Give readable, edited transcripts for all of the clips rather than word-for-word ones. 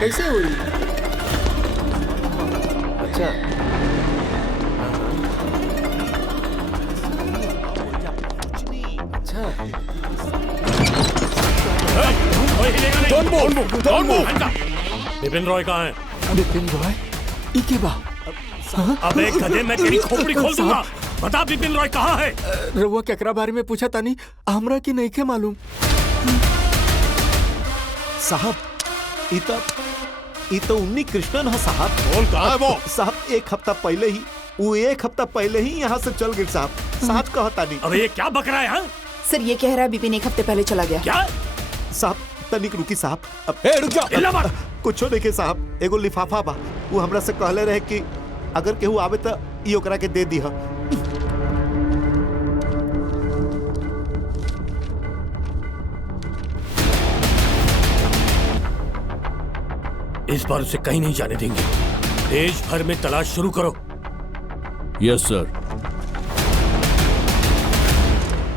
कैसे हुई? अच्छा बिपिन रॉय कहाँ है? बिपिन रॉय इके बा। अबे गधे, मैं तेरी खोपड़ी खोल दूंगा। बता बिपिन रॉय कहाँ है? रउआ केकरा बारे में पूछा तानी, हमरा की नहीं के मालूम। साहब इतो उन्नी कृष्णन है साहब। बोल कहाँ है वो? साहब एक हफ्ता पहले ही यहाँ से चल गए साहब। साहब कहता नहीं। अबे ये क्या बक रहा है? हाँ? सर ये कह रहा है बिपिन एक हफ्ते पहले चला गया। क्या? साहब तनिक रुकी साहब। रुक जा। कुछो देखे साहब, एगो लिफाफा बा, वो हमरा से कहले रहे कि अगर केहू आवे त ई ओकरा के दे दीह। इस बार उसे कहीं नहीं जाने देंगे। देश भर में तलाश शुरू करो। Yes sir.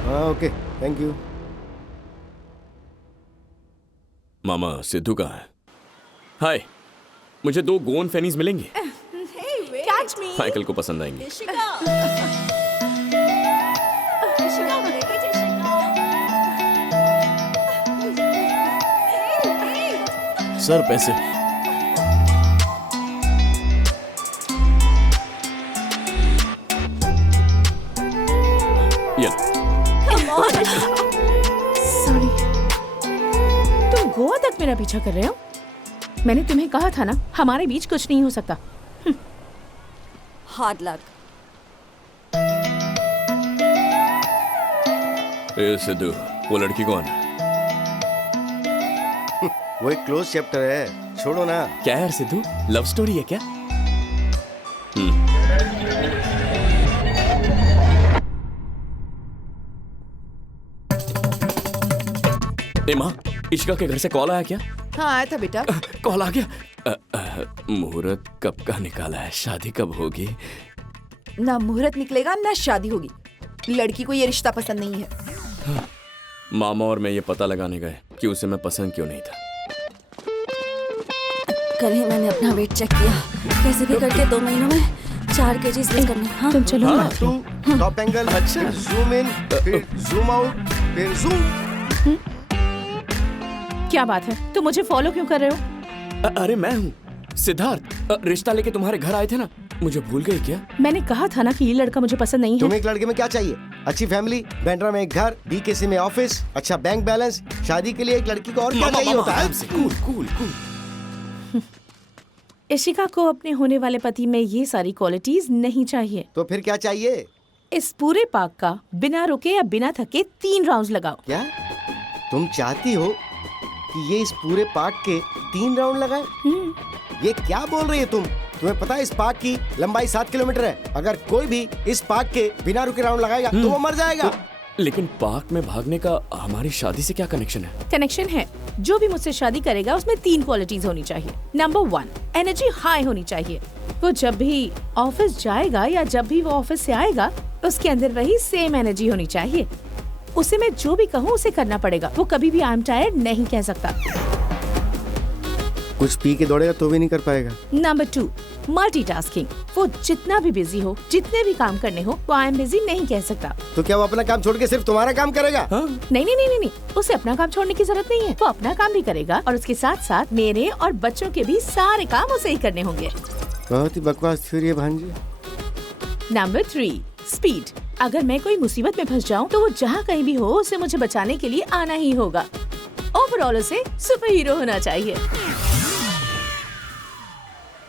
हाँ ओके, थैंक यू। मामा सिद्धू कहाँ है? हाय, मुझे 2 गोवन फैनीज मिलेंगे? Catch me. माइकल को पसंद आएंगे। सर पैसे। ये सॉरी। तुम गोवा तक मेरा पीछा कर रहे हो? मैंने तुम्हें कहा था ना, हमारे बीच कुछ नहीं हो सकता। Hard luck. ए सिद्धू, वो लड़की कौन है? वो एक क्लोज चैप्टर है, छोड़ो ना। क्या यार सिद्धू, लव स्टोरी है क्या? ए माँ, इशिका के घर से कॉल आया क्या? हाँ आया था बेटा। कॉल आ गया। मुहूर्त कब का निकाला है? शादी कब होगी? ना मुहूर्त निकलेगा ना शादी होगी। लड़की को ये रिश्ता पसंद नहीं है। मामा और मैं ये पता लगाने गए कि उसे मैं पसंद क्यों नहीं था। कल ही मैंने अपना वेट चेक किया। कैसे भी करके 2 महीनों में 4 kg लूज करने। हाँ तुम चलो ना। टॉप एंगल, अच्छा जूम इन, फिर जूम आउट, फिर जूम। क्या बात है, तुम मुझे फॉलो क्यों कर रहे हो? अरे मैं हूँ सिद्धार्थ, रिश्ता लेके तुम्हारे घर आए थे ना, मुझे भूल गई क्या? मैंने कहा था ना कि ये लड़का मुझे पसंद नहीं है। तुम्हें एक लड़के में क्या चाहिए? अच्छी फैमिली, बैंड्रा में एक घर, बीकेसी में ऑफिस, अच्छा बैंक बैलेंस। शादी के लिए एक लड़की को और क्या चाहिए होता है? Cool cool cool. इशिका को अपने होने वाले पति में ये सारी क्वालिटीज नहीं चाहिए। तो फिर क्या चाहिए? इस पूरे पार्क का बिना रुके या बिना थके 3 राउंड्स लगाओ। क्या तुम चाहती हो कि ये इस पूरे पार्क के 3 राउंड लगाए? ये क्या बोल रही है तुम? तुम्हें पता है इस पार्क की लंबाई 7 किलोमीटर है। अगर कोई भी इस पार्क के बिना रुके राउंड लगाएगा तो वो मर जाएगा। लेकिन पार्क में भागने का हमारी शादी से क्या कनेक्शन है? कनेक्शन है। जो भी मुझसे शादी करेगा उसमें 3 क्वालिटीज होनी चाहिए। नंबर 1, एनर्जी हाई होनी चाहिए। वो जब भी ऑफिस जाएगा या जब भी वो ऑफिस से आएगा, उसके अंदर वही सेम एनर्जी होनी चाहिए। उसे मैं जो भी कहूँ उसे करना पड़ेगा। वो कभी भी आई एम टायर्ड नहीं कह सकता। कुछ पी के दौड़ेगा तो भी नहीं कर पाएगा। Number 2, multitasking. वो जितना भी बिजी हो, जितने भी काम करने हो, वो आई एम बिजी नहीं कह सकता। तो क्या वो अपना काम छोड़ के सिर्फ तुम्हारा काम करेगा? नहीं नहीं नहीं नहीं, उसे अपना काम छोड़ने की जरूरत नहीं है। वो अपना काम भी करेगा और उसके साथ साथ मेरे और बच्चों के भी सारे काम उसे ही करने होंगे। बहुत ही बकवास थ्योरी है भांजी। Number 3, speed. अगर मैं कोई मुसीबत में फंस जाऊं तो वो जहाँ कहीं भी हो उसे मुझे बचाने के लिए आना ही होगा। ओवरऑल उसे सुपर हीरो होना चाहिए।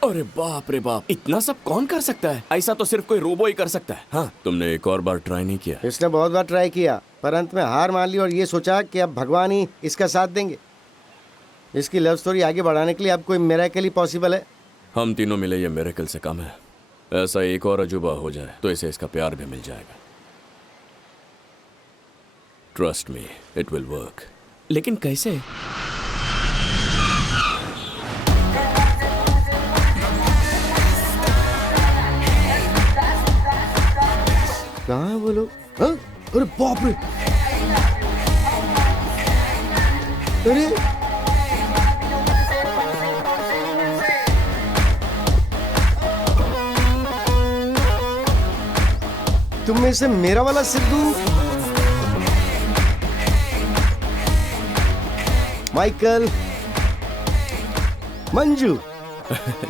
अरे बाप रे बाप, इतना सब कौन कर सकता है? ऐसा तो सिर्फ कोई रोबो ही कर सकता है। हाँ, तुमने एक और बार ट्राई नहीं किया? इसने बहुत बार ट्राई किया पर अंत में हार मान ली और ये सोचा कि अब भगवान ही इसका साथ देंगे। इसकी लव स्टोरी आगे बढ़ाने के लिए अब कोई मिरेकल ही पॉसिबल है। हम तीनों मिले ये मिरेकल से कम है। ऐसा एक और अजूबा हो जाए तो इसे इसका प्यार भी मिल जाएगा। Trust me, it will work. लेकिन कैसे? कहाँ है वो लोग? अरे बाप रे! अरे तुम में से मेरा वाला सिद्धू माइकल, मंजू।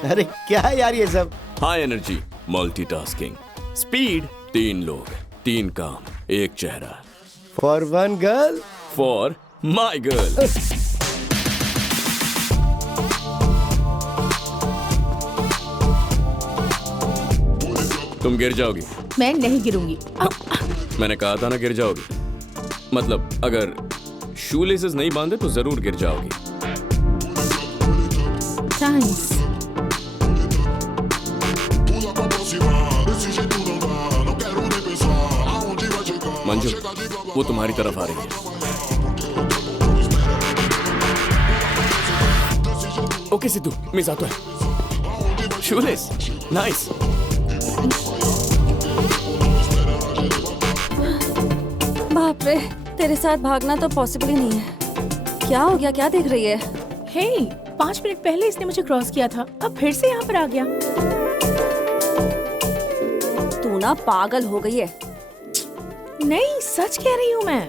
अरे क्या है यार ये सब? हाई एनर्जी, मल्टीटास्किंग, स्पीड, 3 लोग, 3 काम, 1 चेहरा। For one girl, for my girl. तुम गिर जाओगी। मैं नहीं गिरूंगी। मैंने कहा था ना गिर जाओगी। मतलब अगर शू लेसेस नहीं बांधे तो जरूर गिर जाओगी। थैंक्स। मंजू, वो तुम्हारी तरफ आ रही है। ओके सिद्धू, मिस आता है। Shoelace, nice. बाप रे, तेरे साथ भागना तो पॉसिबल ही नहीं है। क्या हो गया? क्या देख रही है? हे, 5 मिनट पहले इसने मुझे क्रॉस किया था, अब फिर से यहाँ पर आ गया। तू ना पागल हो गई है। नहीं, सच कह रही हूँ मैं।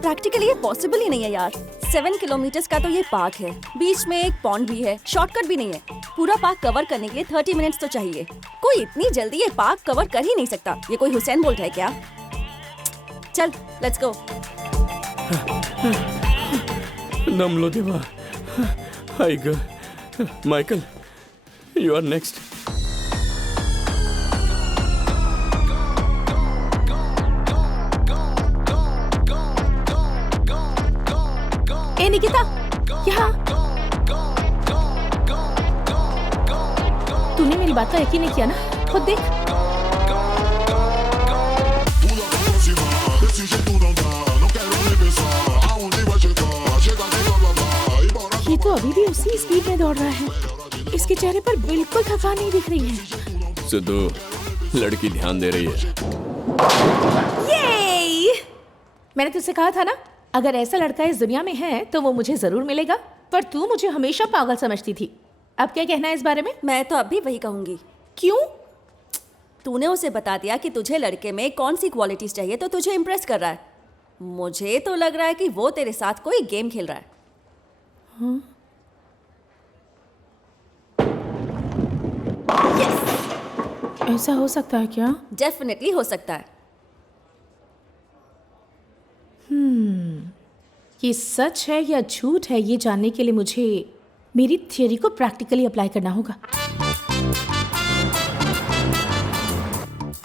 प्रैक्टिकली ये पॉसिबल ही नहीं है यार। 7 किलोमीटर का तो ये पार्क है, बीच में एक पॉन्ड भी है, शॉर्टकट भी नहीं है। पूरा पार्क कवर करने के लिए 30 मिनट्स तो चाहिए। कोई इतनी जल्दी ये पार्क कवर कर ही नहीं सकता। ये कोई हुसैन बोल्ट है क्या? चल, लेट्स गो। दम लो देवा। Hi girl, Michael, you are next. ए निकिता, यहाँ। तूने मेरी बात का यकीन नहीं किया ना? खुद देख। ये तो अभी भी उसी स्पीड में दौड़ रहा है। इसके चेहरे पर बिल्कुल थकान नहीं दिख रही है। सिद्धू, लड़की ध्यान दे रही है। ये! मैंने तुझसे कहा था ना, अगर ऐसा लड़का इस दुनिया में है तो वो मुझे जरूर मिलेगा। पर तू मुझे हमेशा पागल समझती थी। अब क्या कहना है इस बारे में? मैं तो अब भी वही कहूंगी। क्यों? तूने उसे बता दिया कि तुझे लड़के में कौन सी क्वालिटीज चाहिए तो तुझे इम्प्रेस कर रहा है। मुझे तो लग रहा है कि वो तेरे साथ कोई गेम खेल रहा है। हाँ? yes! ऐसा हो सकता है क्या? डेफिनेटली हो सकता है। ये सच है या झूठ है, ये जानने के लिए मुझे मेरी थियरी को प्रैक्टिकली अप्लाई करना होगा।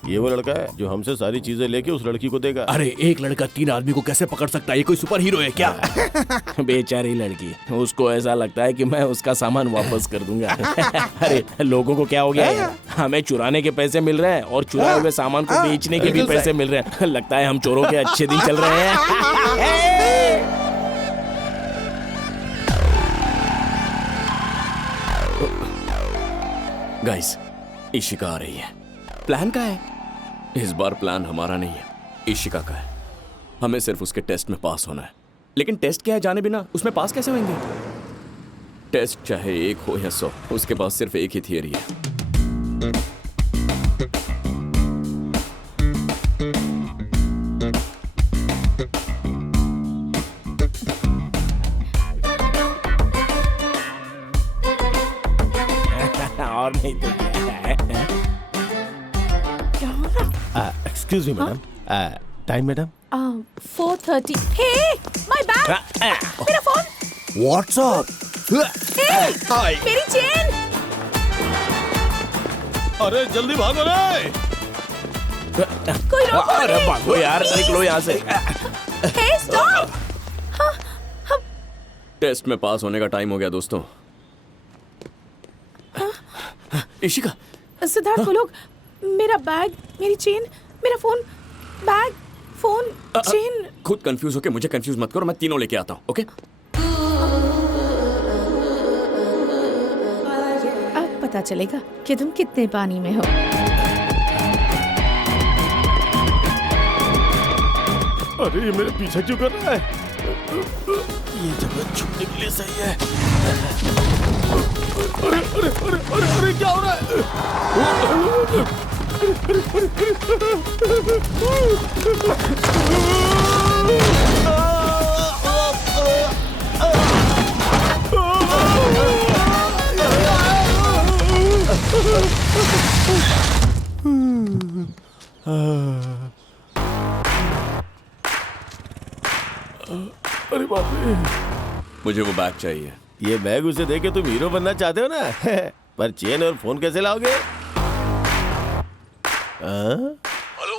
ये वो लड़का है जो हमसे सारी चीजें लेके उस लड़की को देगा। अरे एक लड़का 3 आदमी को कैसे पकड़ सकता है? ये कोई सुपर हीरो है क्या? बेचारी लड़की, उसको ऐसा लगता है कि मैं उसका सामान वापस कर दूंगा। अरे लोगों को क्या हो गया है? हमें चुराने के पैसे मिल रहे हैं और चुराए हुए सामान को बेचने के भी पैसे मिल रहे हैं। लगता है हम चोरों के अच्छे दिन चल रहे हैं। गाइस, इशिका आ रही है। प्लान का है? इस बार प्लान हमारा नहीं है, इशिका का है। हमें सिर्फ उसके टेस्ट में पास होना है। लेकिन टेस्ट क्या है जाने बिना उसमें पास कैसे होंगे? टेस्ट चाहे 1 हो या 100, उसके पास सिर्फ एक ही थियरी है। और नहीं तो excuse me madam, time madam? 4:30। Hey, my bag! मेरा फोन! व्हाट्सअप? मेरी चेन! अरे जल्दी भागो रे! कोई रोको! अरे भागो यार, निकलो यहाँ से। हे, स्टॉप! टेस्ट में पास होने का टाइम हो गया दोस्तों। इशिका, सिद्धार्थ, वो लोग मेरा बैग, मेरी चेन, मेरा फोन, बैग, फोन, चेन। खुद कंफ्यूज होके मुझे कंफ्यूज मत करो, मैं तीनों लेके आता हूँ, ओके? अब पता चलेगा कि तुम कितने पानी में हो। अरे ये मेरे पीछे क्यों कर रहा है? ये जगह छुपने के लिए सही है। अरे अरे अरे अरे अरे क्या हो रहा है? अरे बाप रे, मुझे वो बैग चाहिए। ये बैग उसे देके तुम हीरो बनना चाहते हो ना? पर चेन और फोन कैसे लाओगे? हेलो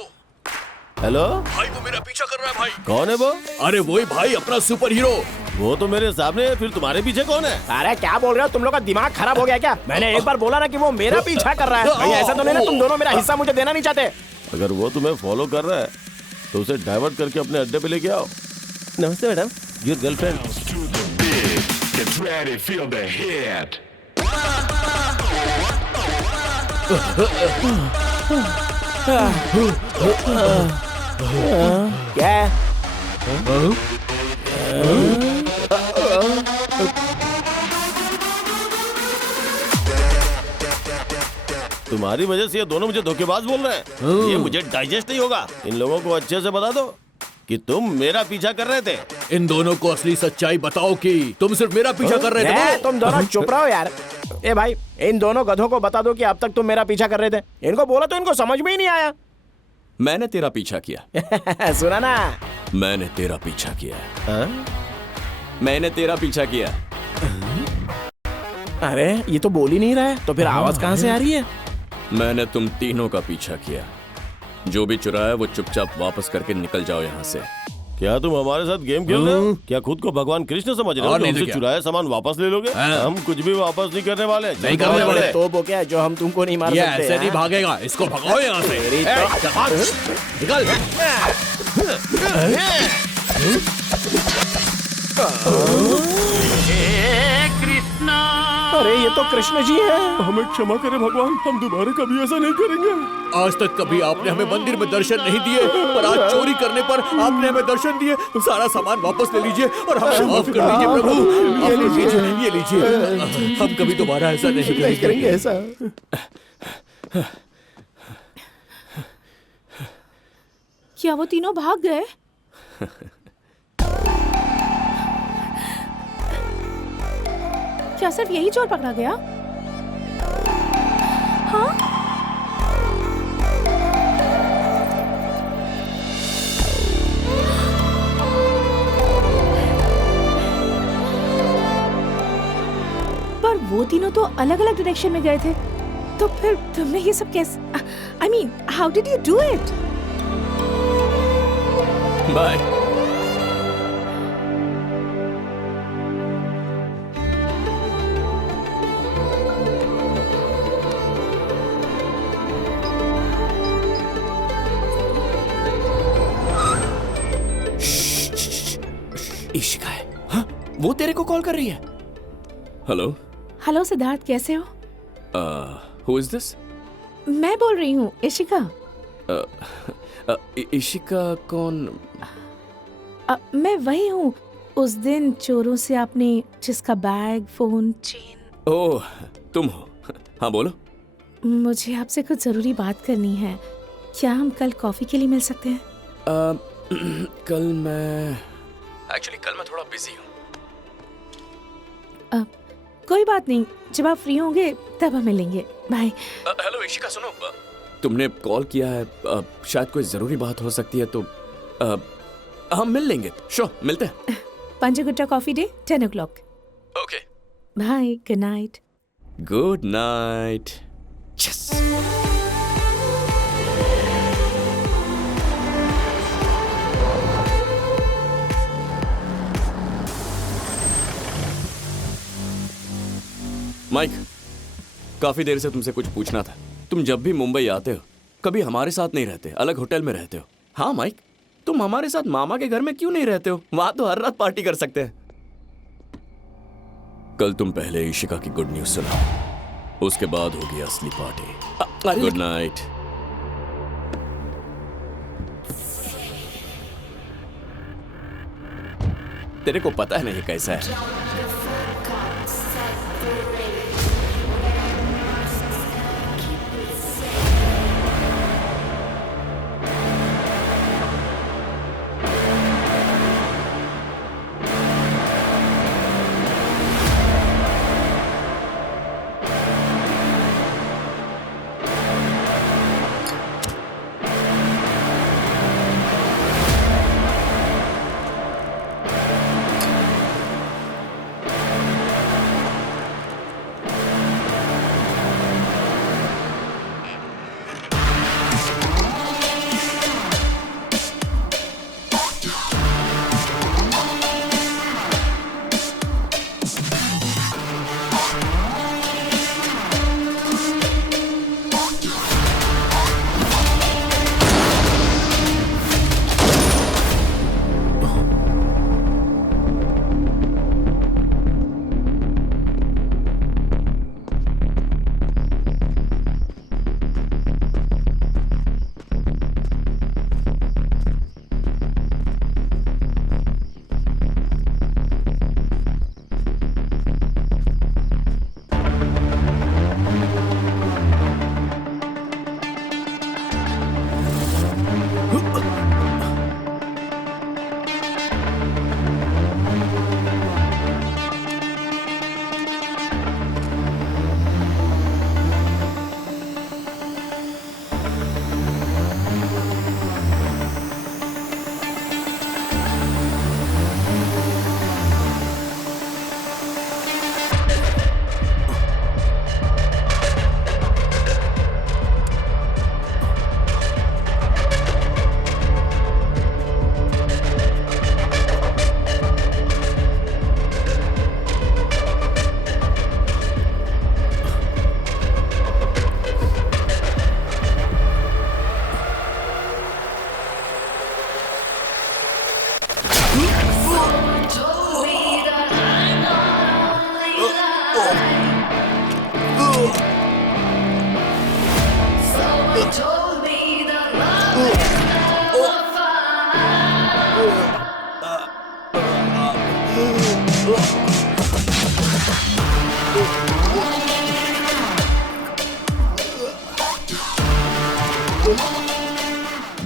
हेलो, भाई, वो मेरा पीछा कर रहा है भाई। कौन है वो? अरे वही भाई, अपना सुपर हीरो। वो तो मेरे सामने है, फिर तुम्हारे पीछे कौन है? अरे क्या बोल रहे हो? तुम लोग का दिमाग खराब हो गया क्या? मैंने एक बार बोला ना कि वो मेरा पीछा कर रहा है। भाई ऐसा तो नहीं ना तुम दोनों मेरा हिस्सा मुझे देना नहीं चाहते? अगर वो तुम्हें फॉलो कर रहा है तो उसे डाइवर्ट करके अपने अड्डे पे लेके आओ। नमस्ते madam, your girlfriend. Get ready, feel the hit. क्या? तुम्हारी वजह से ये दोनों मुझे धोखेबाज बोल रहे हैं। ये मुझे डाइजेस्ट नहीं होगा। इन लोगों को अच्छे से बता दो कि तुम मेरा पीछा कर रहे थे। इन दोनों को असली सच्चाई बताओ कि तुम सिर्फ मेरा पीछा कर रहे थे। तुम दोनों चुप रहो यार। ए भाई, इन दोनों गधों को बता दो कि अब तक तुम मेरा पीछा कर रहे थे। इनको बोला तो इनको समझ में ही नहीं आया। मैंने तेरा पीछा किया। सुना ना? मैंने तेरा पीछा किया। मैंने तेरा पीछा किया। अरे ये तो बोल ही नहीं रहा है, तो फिर आवाज कहाँ से आ रही है? मैंने तुम तीनों का पीछा किया। जो भी चुराया वो चुपचाप वापस करके निकल जाओ यहाँ से। क्या तुम हमारे साथ गेम खेल रहे हो? क्या खुद को भगवान कृष्ण समझ रहे हो? नहीं तो हमसे क्या? चुराया सामान वापस ले लोगे? हम कुछ भी वापस नहीं करने वाले। नहीं करने वाले। तो वो क्या जो हम तुमको नहीं मार ये सकते? ऐसे नहीं हाँ? भागेगा। इसको भगाओ यहाँ से। तेरी ए, तो- चल, निकल। अरे ये तो कृष्ण जी है। हमें क्षमा करें भगवान, हम दोबारा कभी ऐसा नहीं करेंगे। आज तक कभी आपने हमें मंदिर में दर्शन नहीं दिए, पर आज चोरी करने पर आपने हमें दर्शन दिए। सारा सामान वापस ले लीजिए और हमें माफ कर दीजिए प्रभु। ये लीजिए, ये लीजिए। हम कभी दोबारा ऐसा नहीं करेंगे। ऐसा। क्या वो तीनों भाग गए? क्या सिर्फ यही चोर पकड़ा गया? हाँ? पर वो तीनों तो अलग अलग डायरेक्शन में गए थे। तो फिर तुमने ये सब कैसे? I mean, how did you do it? Bye. Ishika है। हाँ, वो तेरे को कॉल कर रही है। हेलो। हेलो सिद्धार्थ, कैसे हो? Who is this? मैं बोल रही हूँ, इशिका। इशिका कौन? मैं वही हूँ, उस दिन चोरों से आपने जिसका बैग, फोन, चेन। ओह, तुम हो। हाँ बोलो। मुझे आपसे कुछ जरूरी बात करनी है। क्या हम कल कॉफी के लिए मिल सकते हैं? कल मैं मैं थोड़ा बिजी हूँ। कोई बात नहीं, जब आप फ्री होंगे तब हम मिलेंगे। बाय। हेलो इशिका, सुनो, तुमने कॉल किया है, शायद कोई जरूरी बात हो सकती है, तो हम मिल लेंगे। श्योर, मिलते हैं। Panjagutta coffee day 10 o'clock। Okay, bye, good night. Good night. Yes. Mike, काफी देर से तुमसे कुछ पूछना था। तुम जब भी मुंबई आते हो कभी हमारे साथ नहीं रहते, अलग होटल में रहते हो। हाँ माइक, तुम हमारे साथ मामा के घर में क्यों नहीं रहते हो? वहां तो हर रात पार्टी कर सकते हैं। कल तुम पहले इशिका की गुड न्यूज सुनाओ, उसके बाद होगी असली पार्टी। Good night. तेरे को पता है ना ये कैसा है?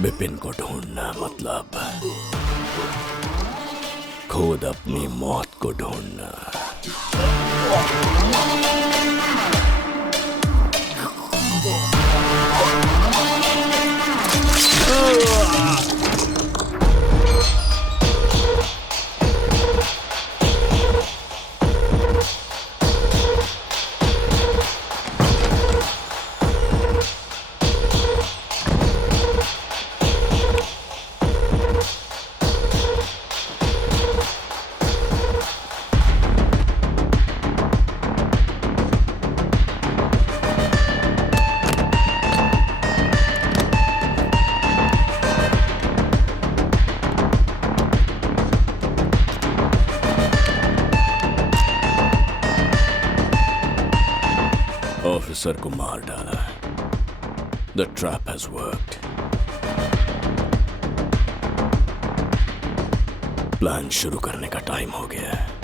बिपिन को ढूंढना मतलब खुद अपनी मौत को ढूंढना। ऑफिसर को मार डाला। The trap has worked. Plan शुरू करने का टाइम हो गया है।